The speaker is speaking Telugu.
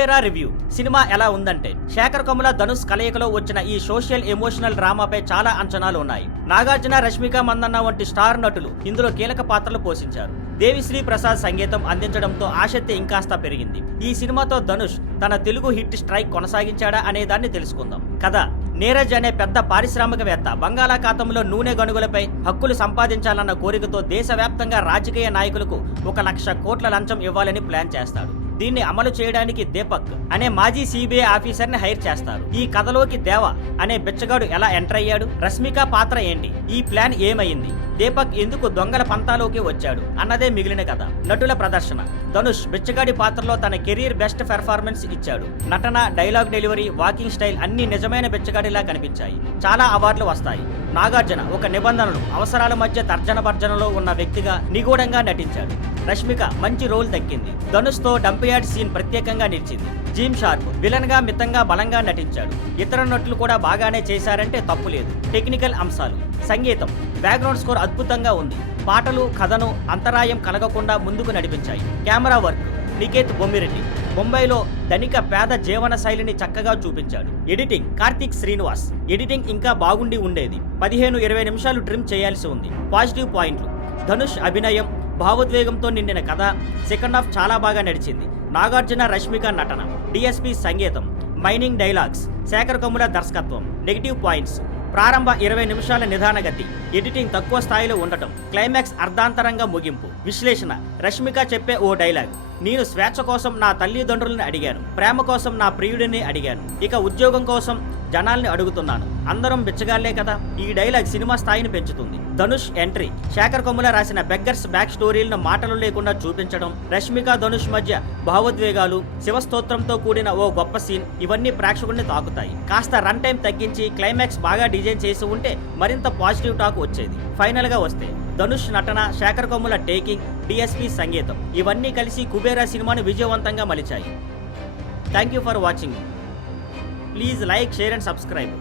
కుబేరా రివ్యూ సినిమా ఎలా ఉందంటే శేఖర్ కమ్ముల ధనుష్ కలయికలో వచ్చిన ఈ సోషల్ ఎమోషనల్ డ్రామాపై చాలా అంచనాలు ఉన్నాయి. నాగార్జున, రష్మిక మందన్న వంటి స్టార్ నటులు ఇందులో కీలక పాత్రలు పోషించారు. దేవిశ్రీ ప్రసాద్ సంగీతం అందించడంతో ఆసక్తి ఇంకాస్త పెరిగింది. ఈ సినిమాతో ధనుష్ తన తెలుగు హిట్ స్ట్రైక్ కొనసాగించాడా అనే దాన్ని తెలుసుకుందాం. కథ: నీరజ్ అనే పెద్ద పారిశ్రామికవేత్త బంగాళాఖాతంలో నూనె గనుగులపై హక్కులు సంపాదించాలన్న కోరికతో దేశవ్యాప్తంగా రాజకీయ నాయకులకు 1,00,000 కోట్ల లంచం ఇవ్వాలని ప్లాన్ చేస్తాడు. దీన్ని అమలు చేయడానికి దీపక్ అనే మాజీ సిబిఐ ఆఫీసర్ ని హైర్ చేస్తారు. ఈ కథలోకి దేవ అనే బిచ్చగాడు ఎలా ఎంటర్ అయ్యాడు, రష్మిక పాత్ర ఏంటి, ఈ ప్లాన్ ఏమైంది, దీపక్ ఎందుకు దొంగల పంతాలోకి వచ్చాడు అన్నదే మిగిలిన కథ. నటుల ప్రదర్శన: ధనుష్ బిచ్చగాడి పాత్రలో తన కెరీర్ బెస్ట్ పెర్ఫార్మెన్స్ ఇచ్చాడు. నటన, డైలాగ్ డెలివరీ, వాకింగ్ స్టైల్ అన్ని నిజమైన బిచ్చగాడిలా కనిపించాయి. చాలా అవార్డులు వస్తాయి. నాగార్జున ఒక నిబంధనలు, అవసరాల మధ్య తర్జన భర్జనలో ఉన్న వ్యక్తిగా నిగూఢంగా నటించాడు. రష్మిక మంచి రోల్ దక్కింది. ధనుష్ తో డంపియార్డ్ సీన్ ప్రత్యేకంగా నిలిచింది. జిమ్ షార్ప్ విలన్ గా మితంగా బలంగా నటించాడు. ఇతర నటులు కూడా బాగానే చేశారంటే తప్పులేదు. టెక్నికల్ అంశాలు: సంగీతం, బ్యాక్గ్రౌండ్ స్కోర్ అద్భుతంగా ఉంది. పాటలు కథను అంతరాయం కలగకుండా ముందుకు నడిపించాయి. కెమెరా వర్క్: నికేత్ బొమ్మిరెడ్డి ముంబైలో ధనిక పేద జీవన శైలిని చక్కగా చూపించాడు. ఎడిటింగ్: కార్తిక్ శ్రీనివాస్. ఎడిటింగ్ ఇంకా బాగుండి ఉండేది. 15-20 నిమిషాలు ట్రిమ్ చేయాల్సి ఉంది. పాజిటివ్ పాయింట్లు: ధనుష్ అభినయం, భావోద్వేగంతో నిండిన కథ. సెకండ్ హాఫ్ చాలా బాగా నడిచింది. నాగార్జున, రష్మిక నటన, డిఎస్పి సంగీతం, మైనింగ్ డైలాగ్స్, శేఖర్ కమ్ముల దర్శకత్వం. నెగిటివ్ పాయింట్స్: ప్రారంభ 20 నిమిషాల నిదానగతి, ఎడిటింగ్ తక్కువ స్థాయిలో ఉండటం, క్లైమాక్స్ అర్ధాంతరంగా ముగింపు. విశ్లేషణ: రష్మిక చెప్పే ఓ డైలాగ్: నేను స్వేచ్ఛ కోసం నా తల్లిదండ్రులను అడిగాను, ప్రేమ కోసం నా ప్రియుడిని అడిగాను, ఇక ఉద్యోగం కోసం జనాల్ని అడుగుతున్నాను, అందరం బిచ్చగాళ్లే కదా. ఈ డైలాగ్ సినిమా స్థాయిని పెంచుతుంది. ధనుష్ ఎంట్రీ: శేఖర్ కమ్ముల రాసిన బెగ్గర్స్ బ్యాక్ స్టోరీలను మాటలు లేకుండా చూపించడం, రష్మిక ధనుష్ మధ్య భావోద్వేగాలు, శివస్తోత్రంతో కూడిన ఓ గొప్ప సీన్, ఇవన్నీ ప్రేక్షకుడిని తాకుతాయి. కాస్త రన్ టైం తగ్గించి క్లైమాక్స్ బాగా డిజైన్ చేసి ఉంటే మరింత పాజిటివ్ టాక్ వచ్చేది. ఫైనల్ గా వస్తే ధనుష్ నటన, శేఖర్ కమ్ముల టేకింగ్, డిఎస్పి సంగీతం ఇవన్నీ కలిసి కుబేరా సినిమాను విజయవంతంగా మలిచాయి. Thank you for watching. Please like, share and subscribe.